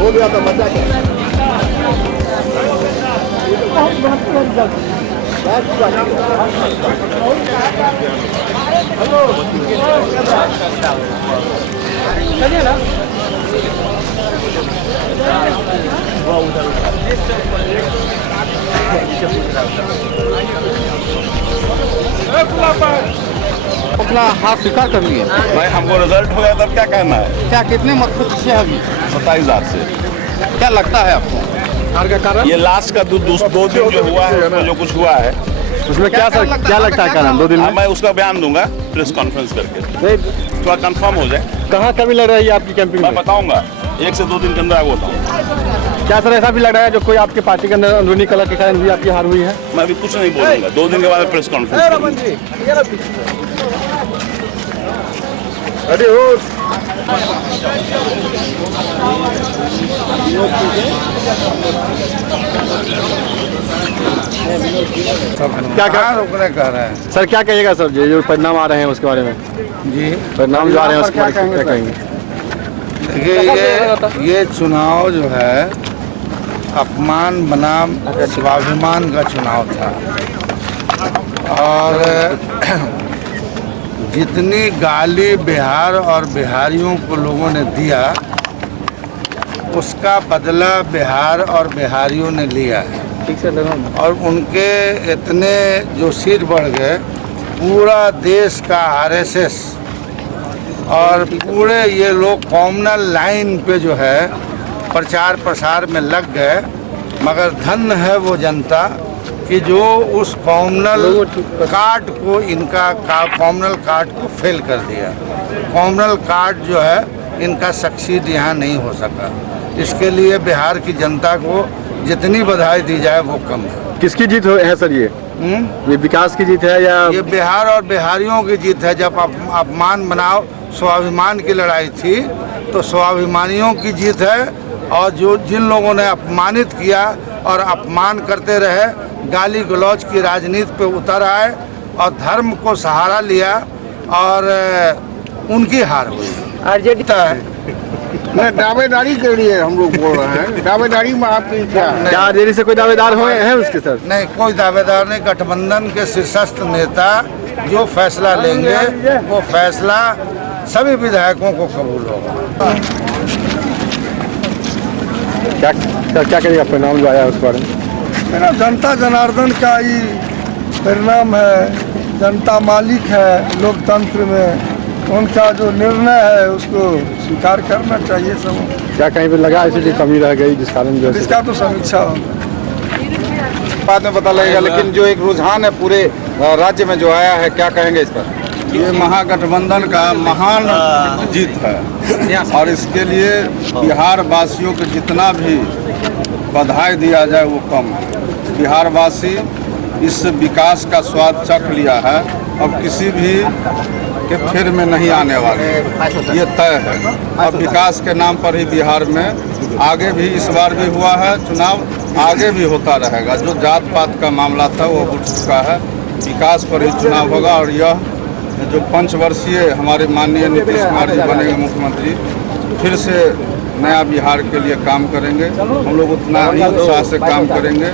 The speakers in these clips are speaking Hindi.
हो गया तो मजा क्या चलिए ना अपना हाथ स्वीकार कर लिए भाई हमको रिजल्ट हो गया तब क्या कहना है? क्या कितने मतों से अभी 27,000 से। क्या लगता है आपको हार का कारण? ये लास्ट का दो दिन जो हुआ है उसमें जो कुछ हुआ है उसमें क्या लगता है कारण 2 दिन में? मैं उसका बयान दूंगा प्रेस कॉन्फ्रेंस करके, थोड़ा कंफर्म हो जाए। कहाँ कमी लग रही है आपकी कैंपिंग मैं में? बताऊंगा 1 से 2 दिन के अंदर आपको बताऊंगा। क्या सर ऐसा भी लग रहा है जो कोई आपके पार्टी के अंदर अंदरूनी कलह के कारण भी आपकी हार हुई है? मैं अभी कुछ नहीं बोलूंगा, 2 दिन के बाद प्रेस कॉन्फ्रेंस करूंगा। अरे हो क्या रोकने कह रहे हैं सर, क्या कहिएगा सर जो परिणाम आ रहे हैं उसके बारे में? जी परिणाम जो आ रहे हैं उसके बारे में क्या कहेंगे? देखिए ये चुनाव जो है अपमान बनाम स्वाभिमान का चुनाव था और जितनी गाली बिहार और बिहारियों को लोगों ने दिया उसका बदला बिहार और बिहारियों ने लिया है और उनके इतने जो सीट बढ़ गए, पूरा देश का आरएसएस और पूरे ये लोग कॉमनल लाइन पे जो है प्रचार प्रसार में लग गए। मगर धन्य है वो जनता कि जो उस कॉमनल कार्ड को इनका कॉमनल कार्ड को फेल कर दिया। कॉमनल कार्ड जो है इनका सक्सीड यहाँ नहीं हो सका। इसके लिए बिहार की जनता को जितनी बधाई दी जाए वो कम है। किसकी जीत है सर ये विकास की जीत है या ये बिहार और बिहारियों की जीत है। जब अपमान बनाओ स्वाभिमान की लड़ाई थी तो स्वाभिमानियों की जीत है और जो जिन लोगों ने अपमानित किया और अपमान करते रहे, गाली गलौज की राजनीति पे उतर आए और धर्म को सहारा लिया और उनकी हार हुई। आरजेडी दावेदारी के लिए हम लोग बोल रहे हैं। दावेदारी में आपकी क्या आरजेडी से कोई दावेदार हुए हैं उसके सर? नहीं, कोई दावेदार नहीं। गठबंधन के शीर्षस्थ नेता जो फैसला लेंगे वो फैसला सभी विधायकों को कबूल होगा। क्या करिएगा परिणाम जो आया उस बारे में? मेरा जनता जनार्दन का ही परिणाम है। जनता मालिक है लोकतंत्र में, उनका जो निर्णय है उसको स्वीकार करना चाहिए सब। क्या कहीं पे लगा ऐसी कमी रह गई जिस कारण जो इसका तो समीक्षा हो बाद में पता लगेगा, लेकिन जो एक रुझान है पूरे राज्य में जो आया है, क्या कहेंगे इस पर? ये महागठबंधन का महान जीत है और इसके लिए बिहार वासियों को जितना भी बधाई दिया जाए वो कम है। बिहार वासी इस विकास का स्वाद चख लिया है और किसी भी के फिर में नहीं आने वाले, ये तय है। और विकास के नाम पर ही बिहार में आगे भी इस बार भी हुआ है चुनाव, आगे भी होता रहेगा। जो जात पात का मामला था वो उठ चुका है, विकास पर ही चुनाव होगा। और यह जो 5 वर्षीय हमारे माननीय नीतीश कुमार जी बनेंगे मुख्यमंत्री, फिर से नया बिहार के लिए काम करेंगे। हम लोग उतना ही उत्साह से काम करेंगे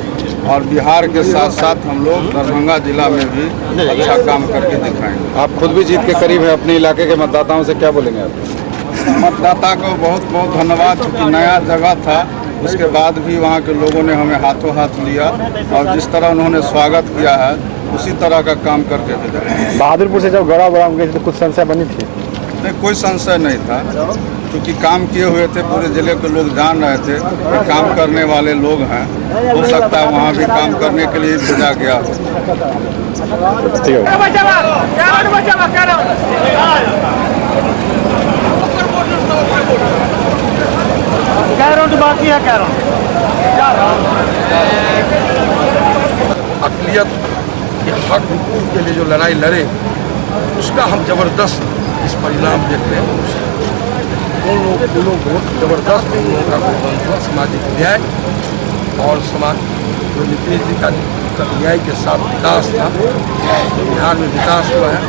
और बिहार के साथ साथ हम लोग दरभंगा जिला में भी अच्छा काम करके दिखाएंगे। आप खुद भी जीत के करीब हैं, अपने इलाके के मतदाताओं से क्या बोलेंगे आप? मतदाता को बहुत बहुत धन्यवाद। चूँकि नया जगह था उसके बाद भी वहाँ के लोगों ने हमें हाथों हाथ लिया और जिस तरह उन्होंने स्वागत किया है उसी तरह का काम करके भी देंगे। बहादुरपुर से जब गड़ा बड़ा गए तो कुछ संशय बनी थी? नहीं, कोई संशय नहीं था क्योंकि काम किए हुए थे, पूरे जिले के लोग जान रहे थे कि काम करने वाले लोग हैं। हो सकता है वहाँ भी काम करने के लिए भेजा गया हो। ठीक है। बाकी है कह रहा हूँ। अक़लियत के हक हुकूक के लिए जो लड़ाई लड़े उसका हम ज़बरदस्त इस परिणाम देख रहे हैं। उन लोग बहुत ज़बरदस्त उन लोगों का योगदान हुआ सामाजिक न्याय और समाज जो नीतीश जी का न्याय के साथ विकास था, जो बिहार में विकास हुआ है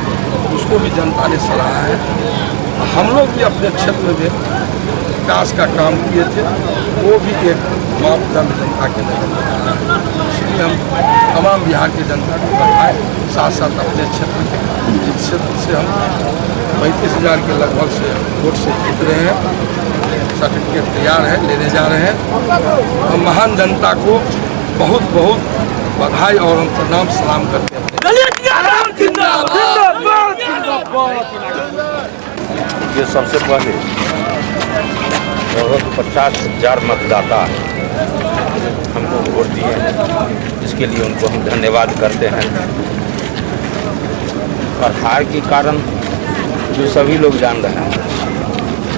उसको भी जनता ने सराहा है। हम लोग भी अपने क्षेत्र में विकास का काम किए थे, वो भी एक मापदंड जनता के नजर में आया है। इसलिए हम तमाम बिहार की जनता को बधाई, साथ साथ अपने क्षेत्र के जिस क्षेत्र से हम 35,000 के लगभग से वोट से जीत रहे हैं, सर्टिफिकेट तैयार है, लेने जा रहे हैं। हम महान जनता को बहुत बहुत बधाई और हम प्रणाम सलाम करते हैं। ये सबसे पहले लगभग 50,000 मतदाता हमको वोट दिए हैं, इसके लिए उनको हम धन्यवाद करते हैं। और हार के कारण जो सभी लोग जान रहे हैं,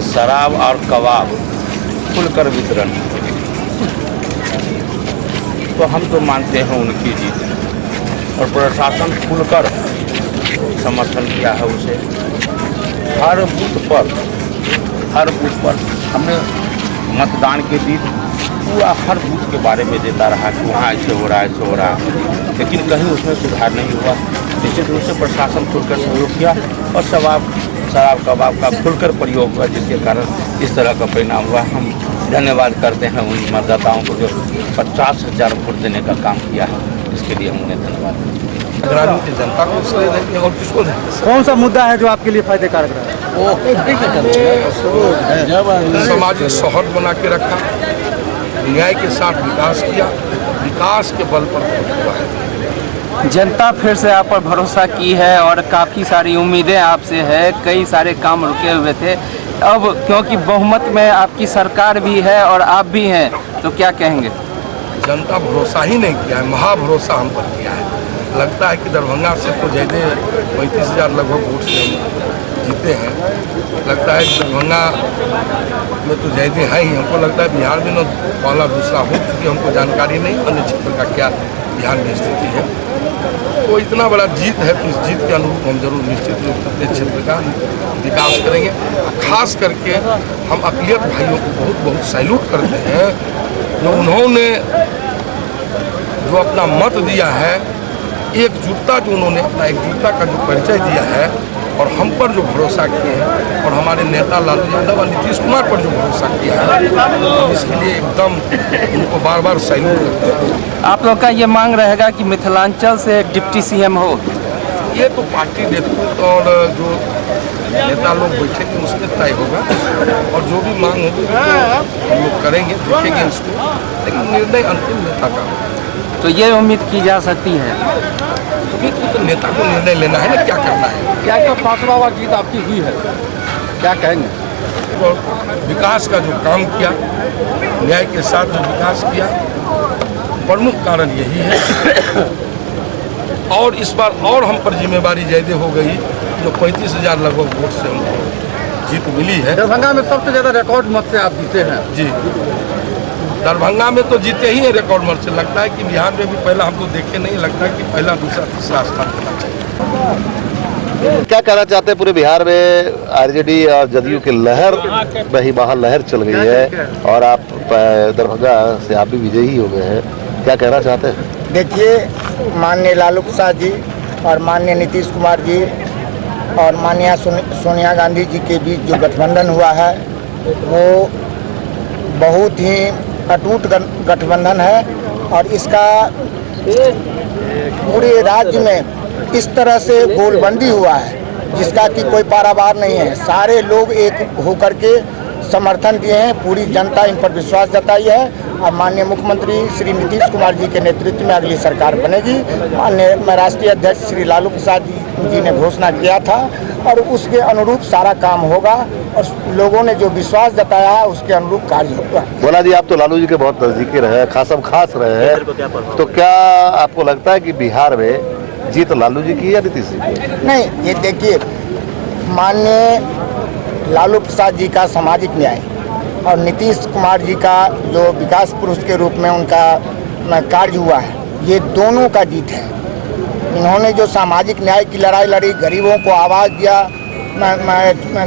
शराब और कबाब खुलकर वितरण, तो हम तो मानते हैं उनकी जीत है और प्रशासन खुलकर समर्थन किया है उसे। हर बूथ पर हमने मतदान के दिन पूरा हर बूथ के बारे में देता रहा कि वहाँ ऐसे हो रहा है, ऐसे हो रहा है, लेकिन कहीं उसमें सुधार नहीं हुआ। निश्चित रूप से प्रशासन खुलकर सहयोग किया और शराब कबाब का खुलकर प्रयोग हुआ, जिसके कारण इस तरह का परिणाम हुआ। हम धन्यवाद करते हैं उन मतदाताओं को जो 50,000 वोट देने का काम किया है, इसके लिए हम उन्हें धन्यवाद करते हैं। ग्रामीण की जनता को इसलिए देंगे और किसको देंगे? कौन सा मुद्दा है जो आपके लिए फायदे कारक रहा है? सामाजिक सौहार्द बना के रखा, न्याय के साथ विकास किया, विकास के बल पर हुआ है। जनता फिर से आप पर भरोसा की है और काफ़ी सारी उम्मीदें आपसे है। कई सारे काम रुके हुए थे, अब क्योंकि बहुमत में आपकी सरकार भी है और आप भी हैं, तो क्या कहेंगे? जनता भरोसा ही नहीं किया है, महाभरोसा हम पर किया है। लगता है कि दरभंगा से तो जैसे 35,000 लगभग वोट से हम जीते हैं। लगता है कि दरभंगा में तो जैसे हैं ही, हमको लगता है बिहार में न पहला दूसरा हो चुकी, हमको जानकारी नहीं अन्य क्षेत्र का क्या बिहार में स्थिति है। तो इतना बड़ा जीत है, तो इस जीत के अनुरूप हम जरूर निश्चित रूप से अपने क्षेत्र का विकास करेंगे। खास करके हम अक़लियत भाइयों को बहुत बहुत सैल्यूट करते हैं, जो उन्होंने जो अपना मत दिया है, एकजुटता जो उन्होंने अपना एकजुटता का जो परिचय दिया है और हम पर जो भरोसा किए हैं और हमारे नेता लालू यादव और नीतीश कुमार पर जो भरोसा किया है, हम इसके लिए एकदम उनको बार बार सैल्यूट करते हैं। आप लोग का ये मांग रहेगा कि मिथिलांचल से एक डिप्टी सीएम हो? ये तो पार्टी नेतृत्व और जो नेता लोग बैठेंगे उसमें तय होगा और जो भी मांग होगी तो हम लोग करेंगे, देखेंगे इसको, लेकिन निर्णय अंतिम नेता का होगा। तो ये उम्मीद की जा सकती है? तो नेता को निर्णय लेना है ना, क्या करना है। क्या क्या फासलावार जीत आपकी हुई है, क्या कहेंगे? तो विकास का जो काम किया, न्याय के साथ जो विकास किया, प्रमुख कारण यही है। और इस बार और हम पर जिम्मेवारी ज़्यादा हो गई, जो 35,000 लगभग वोट से हमको जीत मिली है। दरभंगा में सबसे ज़्यादा रिकॉर्ड मत से आप जीते हैं। जी, दरभंगा में तो जीते ही है रिकॉर्ड मत से। लगता है कि बिहार में भी पहला हम तो देखे नहीं, लगता है कि पहला दूसरा तीसरा स्थान होना चाहिए। क्या कहना चाहते हैं? पूरे बिहार में आरजेडी और जदयू की लहर बही महालहर चल गई है और आप दरभंगा से आप भी विजयी हो गए हैं, क्या कहना चाहते हैं? देखिए, माननीय लालू प्रसाद जी और माननीय नीतीश कुमार जी और माननीय सोनिया गांधी जी के बीच जो गठबंधन हुआ है वो बहुत ही अटूट गठबंधन है और इसका पूरे राज्य में इस तरह से गोलबंदी हुआ है जिसका कि कोई पारावार नहीं है। सारे लोग एक होकर के समर्थन दिए हैं, पूरी जनता इन पर विश्वास जताई है और माननीय मुख्यमंत्री श्री नीतीश कुमार जी के नेतृत्व में अगली सरकार बनेगी। माननीय राष्ट्रीय अध्यक्ष श्री लालू प्रसाद जी ने घोषणा किया था और उसके अनुरूप सारा काम होगा और लोगों ने जो विश्वास जताया है उसके अनुरूप कार्य होगा। बोला जी, आप तो लालू जी के बहुत नजदीकी रहे, खास रहे हैं, तो क्या आपको लगता है कि बिहार में जीत लालू जी की या नीतीश जी की? नहीं, ये देखिए, माननीय लालू प्रसाद जी का सामाजिक न्याय और नीतीश कुमार जी का जो विकास पुरुष के रूप में उनका कार्य हुआ है, ये दोनों का जीत है। इन्होंने जो सामाजिक न्याय की लड़ाई लड़ी, गरीबों को आवाज़ दिया,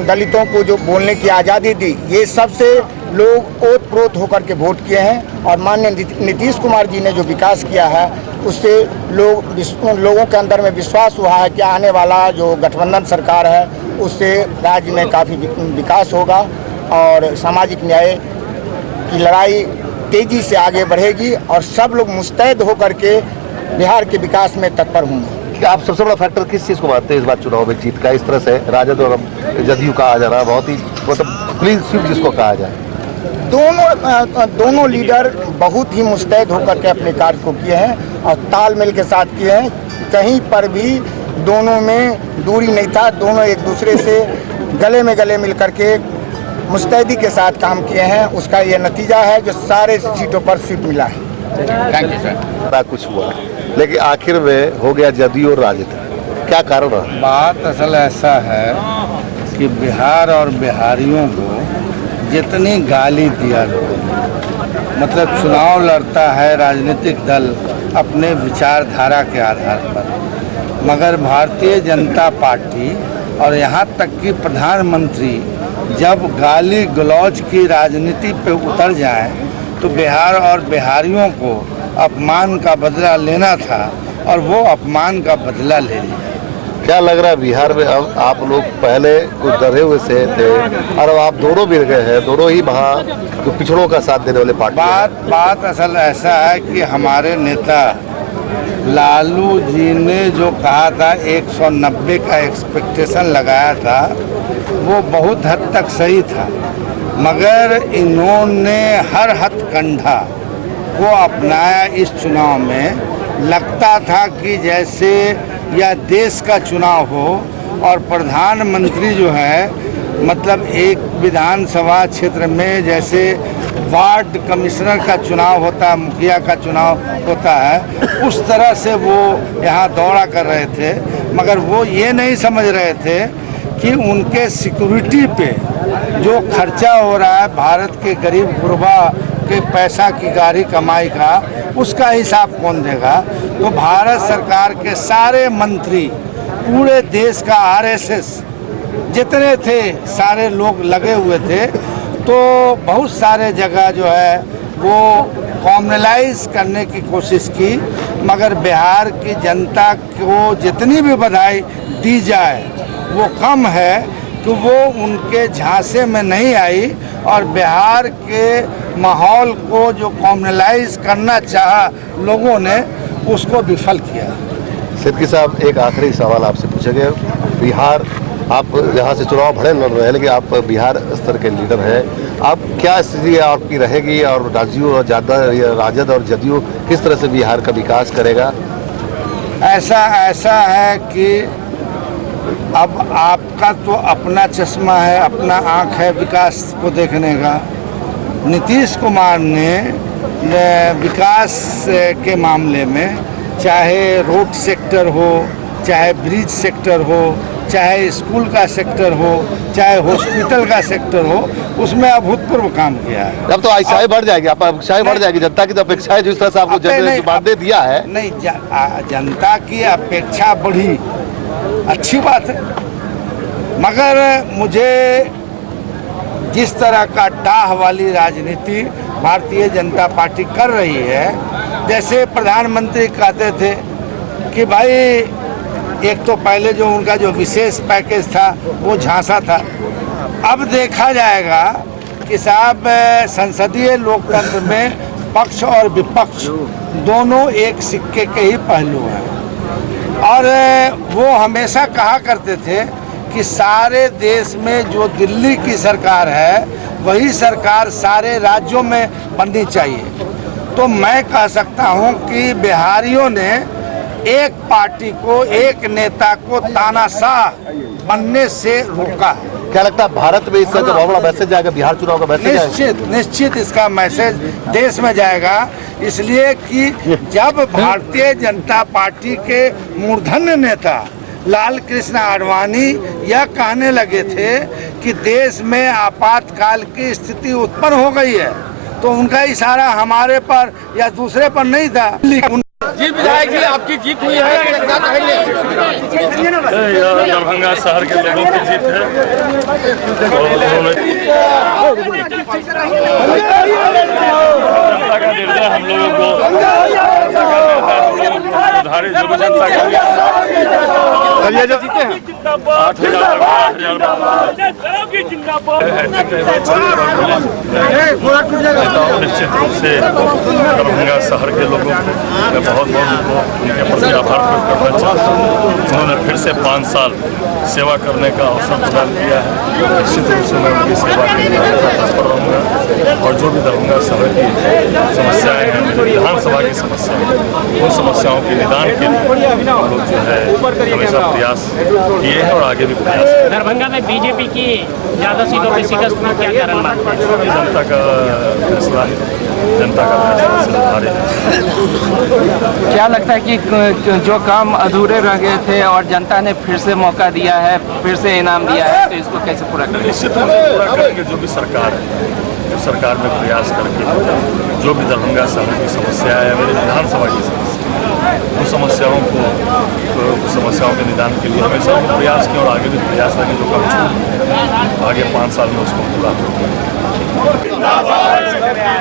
दलितों को जो बोलने की आज़ादी दी, ये सबसे लोग ओत प्रोत होकर के वोट किए हैं। और माननीय नीतीश कुमार जी ने जो विकास किया है, उससे लोगों के अंदर में विश्वास हुआ है कि आने वाला जो गठबंधन सरकार है, उससे राज्य में काफ़ी विकास होगा और सामाजिक न्याय की लड़ाई तेज़ी से आगे बढ़ेगी और सब लोग मुस्तैद होकर के बिहार के विकास में तत्पर होंगे। आप सबसे बड़ा फैक्टर किस चीज़ को मानते हैं इस बार चुनाव में जीत का? इस तरह से राजद और जदयू का आ जाना बहुत ही मतलब क्लीन स्वीप जिसको कहा जाए। दोनों लीडर बहुत ही मुस्तैद होकर के अपने कार्य को किए हैं और तालमेल के साथ किए हैं। कहीं पर भी दोनों में दूरी नहीं था, दोनों एक दूसरे से गले में गले मिल करके मुस्तैदी के साथ काम किए हैं। उसका ये नतीजा है जो सारे सीटों पर सीट मिला है। Thank you sir. कुछ हुआ लेकिन आखिर में हो गया जदयू और राजद, क्या कारण है? बात असल ऐसा है कि बिहार और बिहारियों को जितनी गाली दिया लोगों ने, मतलब चुनाव लड़ता है राजनीतिक दल अपने विचारधारा के आधार पर, मगर भारतीय जनता पार्टी और यहाँ तक कि प्रधानमंत्री जब गाली गलौज की राजनीति पे उतर जाए तो बिहार और बिहारियों को अपमान का बदला लेना था और वो अपमान का बदला ले लिया। क्या लग रहा है बिहार में अब आप लोग पहले कुछ डरे हुए से थे और अब आप दोनों मिल गए हैं, दोनों ही वहाँ जो पिछड़ों का साथ देने वाले पार्टी? बात असल ऐसा है कि हमारे नेता लालू जी ने जो कहा था 190 का एक्सपेक्टेशन लगाया था, वो बहुत हद तक सही था, मगर इन्होंने हर हथकंडा को अपनाया इस चुनाव में। लगता था कि जैसे यह देश का चुनाव हो और प्रधानमंत्री जो है मतलब एक विधानसभा क्षेत्र में जैसे वार्ड कमिश्नर का चुनाव होता है, मुखिया का चुनाव होता है, उस तरह से वो यहाँ दौरा कर रहे थे। मगर वो ये नहीं समझ रहे थे कि उनके सिक्योरिटी पे जो खर्चा हो रहा है भारत के गरीब गुरबा के पैसा की गाड़ी कमाई का, उसका हिसाब कौन देगा। तो भारत सरकार के सारे मंत्री, पूरे देश का आरएसएस जितने थे सारे लोग लगे हुए थे। तो बहुत सारे जगह जो है वो कॉमनलाइज करने की कोशिश की, मगर बिहार की जनता को जितनी भी बधाई दी जाए वो कम है कि वो उनके झांसे में नहीं आई और बिहार के माहौल को जो कॉमनलाइज करना चाहा लोगों ने, उसको विफल किया। सिद्दीकी साहब, एक आखिरी सवाल आपसे पूछेंगे। बिहार, आप यहाँ से चुनाव बड़े लड़ रहे हैं लेकिन आप बिहार स्तर के लीडर हैं, आप क्या स्थिति आपकी रहेगी और राजद और जदयू किस तरह से बिहार का विकास करेगा? ऐसा है कि अब आपका तो अपना चश्मा है, अपना आँख है विकास को देखने का। नीतीश कुमार ने विकास के मामले में, चाहे रोड सेक्टर हो, चाहे ब्रिज सेक्टर हो, चाहे स्कूल का सेक्टर हो, चाहे हॉस्पिटल का सेक्टर हो, उसमें अभूतपूर्व काम किया है। अब तो आशाएं बढ़ जाएगी, आप आशाएं बढ़ जाएगी, जनता की तो अपेक्षाएं जिस तरह से आपको वादे दिया है। नहीं, जनता की अपेक्षा बढ़ी, अच्छी बात है, मगर मुझे जिस तरह का डाह वाली राजनीति भारतीय जनता पार्टी कर रही है, जैसे प्रधानमंत्री कहते थे कि भाई एक तो पहले जो उनका जो विशेष पैकेज था वो झांसा था, अब देखा जाएगा कि साहब संसदीय लोकतंत्र में पक्ष और विपक्ष दोनों एक सिक्के के ही पहलू हैं। और वो हमेशा कहा करते थे कि सारे देश में जो दिल्ली की सरकार है वही सरकार सारे राज्यों में बननी चाहिए। तो मैं कह सकता हूं कि बिहारियों ने एक पार्टी को, एक नेता को तानाशाह बनने से रोका। क्या लगता है भारत में इसका जो बड़ा मैसेज जाएगा, बिहार चुनाव का मैसेज? निश्चित इसका मैसेज देश में जाएगा, इसलिए कि जब भारतीय जनता पार्टी के मूर्धन्य नेता लाल कृष्ण आडवाणी यह कहने लगे थे कि देश में आपातकाल की स्थिति उत्पन्न हो गई है, तो उनका इशारा हमारे पर या दूसरे पर नहीं था। जी विधायक जी, आपकी जीत हुई है, क्या कहेंगे? दरभंगा शहर के लोगों की जीत है जनता का निर्णय हम लोगों को सुधारे जो भी जनता का 8,000 निश्चित रूप से दरभंगा शहर के लोगों को मैं बहुत उनके प्रति आभार प्रकट करना चाहता हूँ। उन्होंने फिर से 5 साल सेवा करने का अवसर प्रदान किया है। निश्चित रूप से मैं उनकी सेवा के लिए तत्पर रहूँगा और जो भी दरभंगा शहर की समस्याएं हैं, मेरी विधानसभा की समस्याएं, उन समस्याओं के निदान के लिए हम लोग जो है हमेशा प्रयास किए हैं और आगे भी प्रयास करेंगे। दरभंगा में बीजेपी की ज़्यादा सीटों पर शिकस्त में क्या कारण मानते हैं? जनता का फैसला है, जनता का फैसला निर्धारित है। क्या लगता है कि जो काम अधूरे रह गए थे और जनता ने फिर से मौका दिया है, फिर से इनाम दिया है, तो इसको कैसे पूरा करेंगे? निश्चित रूप से पूरा करेंगे। जो भी सरकार है, जो सरकार में प्रयास करके जो भी दरभंगा शहर की समस्या है, मेरी विधानसभा की समस्या, उन समस्याओं के निदान के लिए हमेशा हम प्रयास किए और आगे भी प्रयास करेंगे। जो काम आगे 5 साल में उसको पूरा